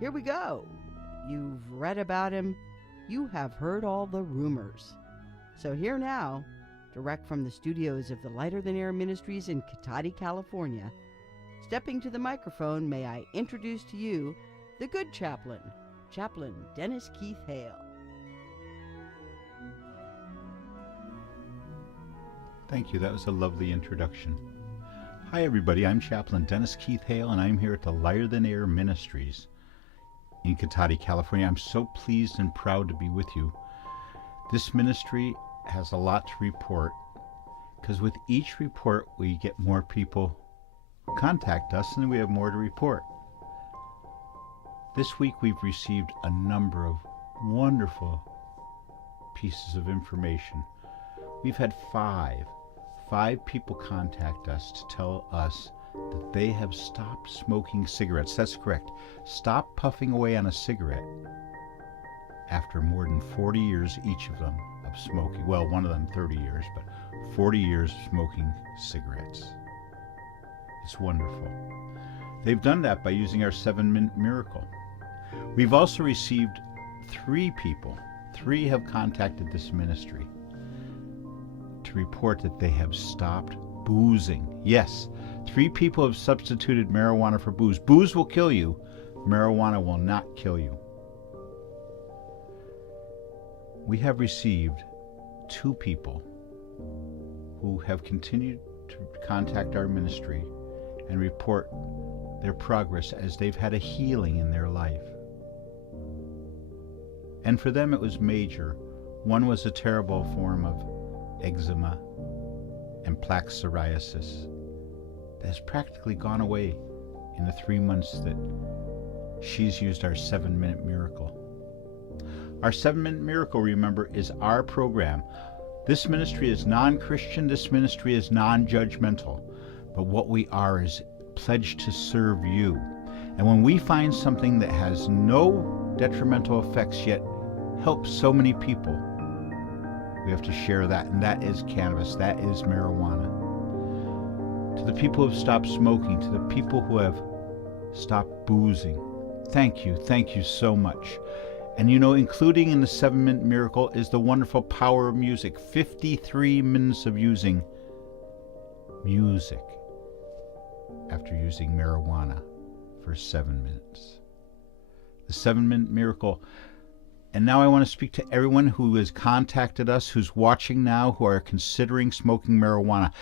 Here we go. You've read about him. You have heard all the rumors. So here now, direct from the studios of the Lighter Than Air Ministries in Cotati, California, stepping to the microphone, may I introduce to you the good chaplain, Chaplain Dennis Keith Hale. Thank you. That was a lovely introduction. Hi, everybody. I'm Chaplain Dennis Keith Hale, and I'm here at the Lighter Than Air Ministries in Cotati, California. I'm so pleased and proud to be with you. This ministry has a lot to report, because with each report, we get more people who contact us, and we have more to report. This week, we've received a number of wonderful pieces of information. We've had five people contact us to tell us that they have stopped smoking cigarettes. That's correct. Stop puffing away on a cigarette after more than 40 years, each of them, of smoking. Well, one of them 30 years, but 40 years of smoking cigarettes. It's wonderful. They've done that by using our 7-minute miracle. We've also received 3 people. 3 have contacted this ministry to report that they have stopped boozing. Yes, 3 people have substituted marijuana for booze. Booze will kill you. Marijuana will not kill you. We have received 2 people who have continued to contact our ministry and report their progress as they've had a healing in their life. And for them it was major. One was a terrible form of eczema and plaque psoriasis that has practically gone away in the 3 months that she's used our 7-minute miracle. Our 7-minute miracle, remember, is our program. This ministry is non-Christian. This ministry is non-judgmental. But what we are is pledged to serve you. And when we find something that has no detrimental effects yet helps so many people, we have to share that, and that is cannabis, that is marijuana. To the people who have stopped smoking, to the people who have stopped boozing, thank you so much. And you know, including in the 7-minute miracle is the wonderful power of music. 53 minutes of using music after using marijuana for 7 minutes. The 7-minute miracle. And now I want to speak to everyone who has contacted us, who's watching now, who are considering smoking marijuana.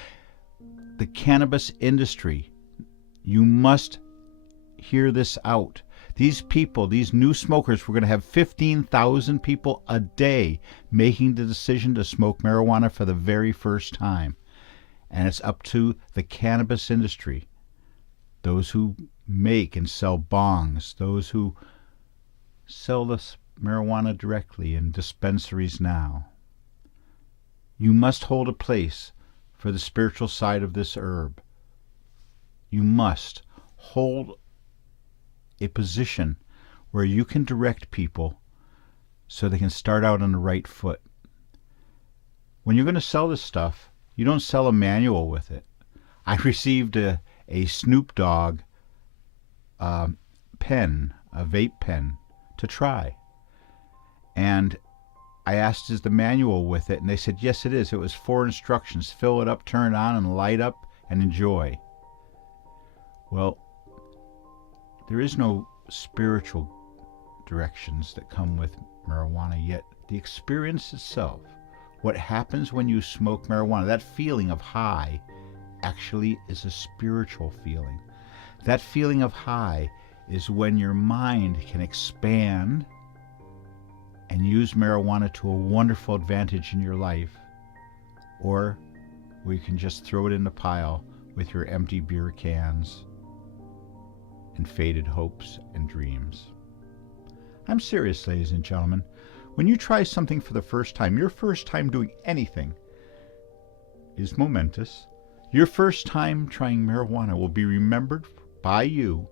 The cannabis industry, you must hear this out. These people, these new smokers, we're going to have 15,000 people a day making the decision to smoke marijuana for the very first time. And it's up to the cannabis industry, those who make and sell bongs, those who sell this marijuana directly in dispensaries now. You must hold a place for the spiritual side of this herb. You must hold a position where you can direct people so they can start out on the right foot. When you're going to sell this stuff, you don't sell a manual with it. I received a Snoop Dogg pen, a vape pen, to try. And I asked, is the manual with it? And they said, yes, it is. It was 4 instructions. Fill it up, turn it on, and light up, and enjoy. Well, there is no spiritual directions that come with marijuana yet. The experience itself, what happens when you smoke marijuana, that feeling of high actually is a spiritual feeling. That feeling of high is when your mind can expand and use marijuana to a wonderful advantage in your life, or where you can just throw it in the pile with your empty beer cans and faded hopes and dreams. I'm serious, ladies and gentlemen. When you try something for the first time, your first time doing anything is momentous. Your first time trying marijuana will be remembered by you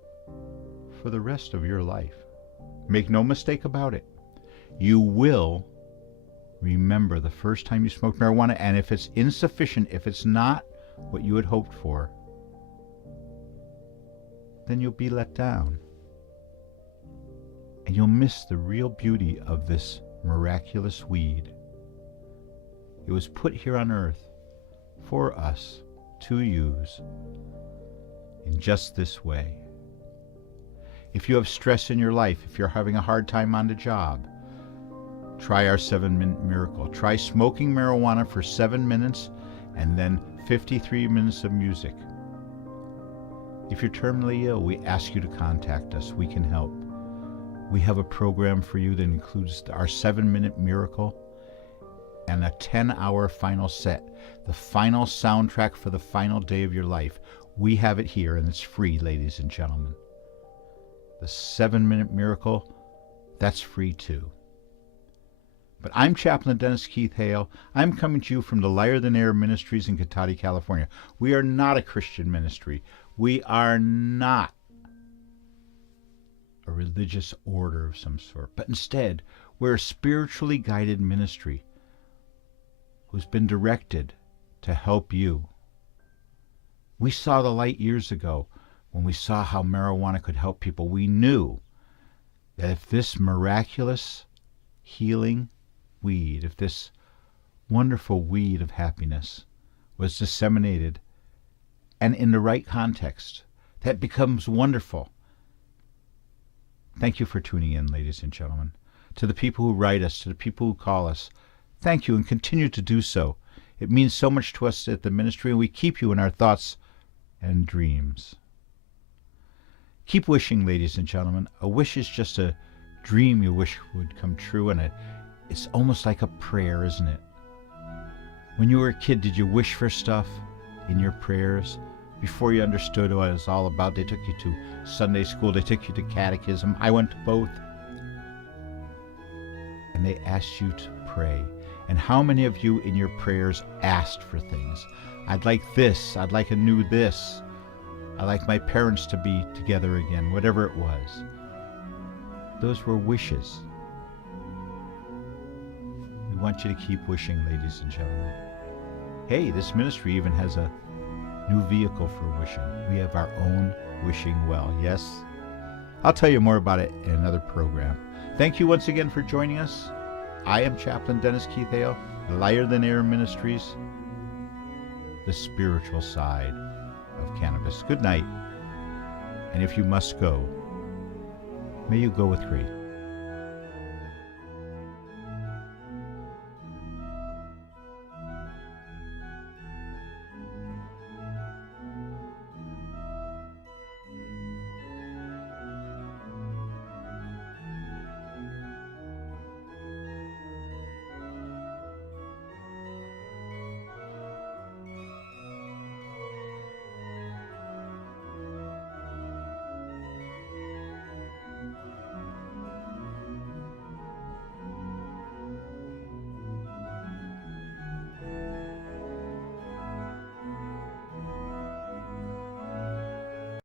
for the rest of your life. Make no mistake about it. You will remember the first time you smoked marijuana, and if it's insufficient, if it's not what you had hoped for, then you'll be let down. and you'll miss the real beauty of this miraculous weed. It was put here on earth for us to use in just this way. If you have stress in your life, if you're having a hard time on the job, try our 7-minute miracle. Try smoking marijuana for 7 minutes and then 53 minutes of music. If you're terminally ill, we ask you to contact us. We can help. We have a program for you that includes our 7-minute miracle and a 10-hour final set, the final soundtrack for the final day of your life. We have it here, and it's free, ladies and gentlemen. The 7-minute miracle, that's free too. But I'm Chaplain Dennis Keith Hale. I'm coming to you from the Lighter Than Air Ministries in Cannabis, California. We are not a Christian ministry. We are not a religious order of some sort, but instead, we're a spiritually guided ministry who's been directed to help you. We saw the light years ago when we saw how marijuana could help people. We knew that if this miraculous healing weed, if this wonderful weed of happiness was disseminated and in the right context, that becomes wonderful. Thank you for tuning in, ladies and gentlemen. To the people who write us, to the people who call us, thank you, and continue to do so. It means so much to us at the ministry, and we keep you in our thoughts and dreams. Keep wishing, ladies and gentlemen. A wish is just a dream you wish would come true, and it's almost like a prayer, isn't it? When you were a kid, did you wish for stuff in your prayers? Before you understood what it was all about, they took you to Sunday school, they took you to catechism. I went to both. And they asked you to pray. And how many of you in your prayers asked for things? I'd like this, I'd like a new this. I'd like my parents to be together again, whatever it was. Those were wishes. We want you to keep wishing, ladies and gentlemen. Hey, this ministry even has a new vehicle for wishing. We have our own wishing well, yes? I'll tell you more about it in another program. Thank you once again for joining us. I am Chaplain Dennis Keith Hale, Lighter Than Air Ministries, the spiritual side of cannabis. Good night. And if you must go, may you go with grace.